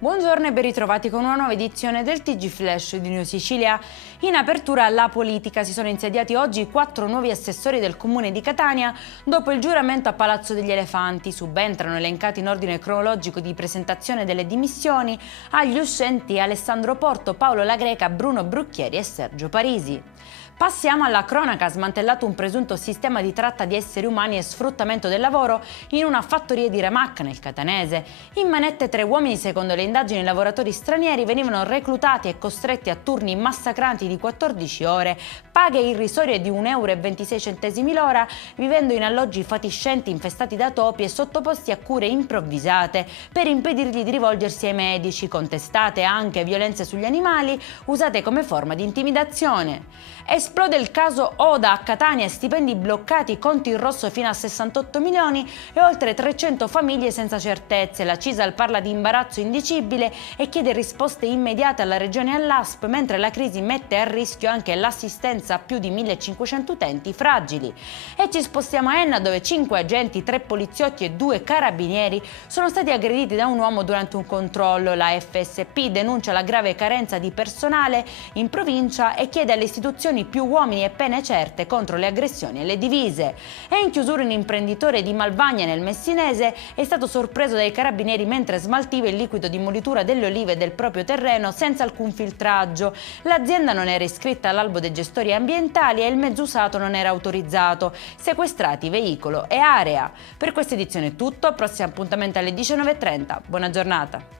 Buongiorno e ben ritrovati con una nuova edizione del TG Flash di New Sicilia. In apertura alla politica si sono insediati oggi 4 nuovi assessori del comune di Catania dopo il giuramento a Palazzo degli Elefanti. Subentrano, elencati in ordine cronologico di presentazione delle dimissioni, agli uscenti Alessandro Porto, Paolo La Greca, Bruno Brucchieri e Sergio Parisi. Passiamo alla cronaca. Smantellato un presunto sistema di tratta di esseri umani e sfruttamento del lavoro in una fattoria di Ramacca nel Catanese. In manette 3 uomini. Secondo le indagini, i lavoratori stranieri venivano reclutati e costretti a turni massacranti di 14 ore, paghe irrisorie di 1,26 euro l'ora, vivendo in alloggi fatiscenti infestati da topi e sottoposti a cure improvvisate per impedirgli di rivolgersi ai medici. Contestate anche violenze sugli animali usate come forma di intimidazione. Esplode il caso Oda a Catania, stipendi bloccati, conti in rosso fino a 68 milioni e oltre 300 famiglie senza certezze. La CISAL parla di imbarazzo indicibile e chiede risposte immediate alla Regione e all'ASP, mentre la crisi mette a rischio anche l'assistenza a più di 1500 utenti fragili. E ci spostiamo a Enna, dove 5 agenti, 3 poliziotti e 2 carabinieri sono stati aggrediti da un uomo durante un controllo. La FSP denuncia la grave carenza di personale in provincia e chiede alle istituzioni più uomini e pene certe contro le aggressioni alle divise. E in chiusura, un imprenditore di Malvagna nel Messinese è stato sorpreso dai carabinieri mentre smaltiva il liquido di molitura delle olive del proprio terreno senza alcun filtraggio. L'azienda non era iscritta all'albo dei gestori ambientali e il mezzo usato non era autorizzato. Sequestrati veicolo e area. Per questa edizione è tutto, prossimo appuntamento alle 19:30. Buona giornata.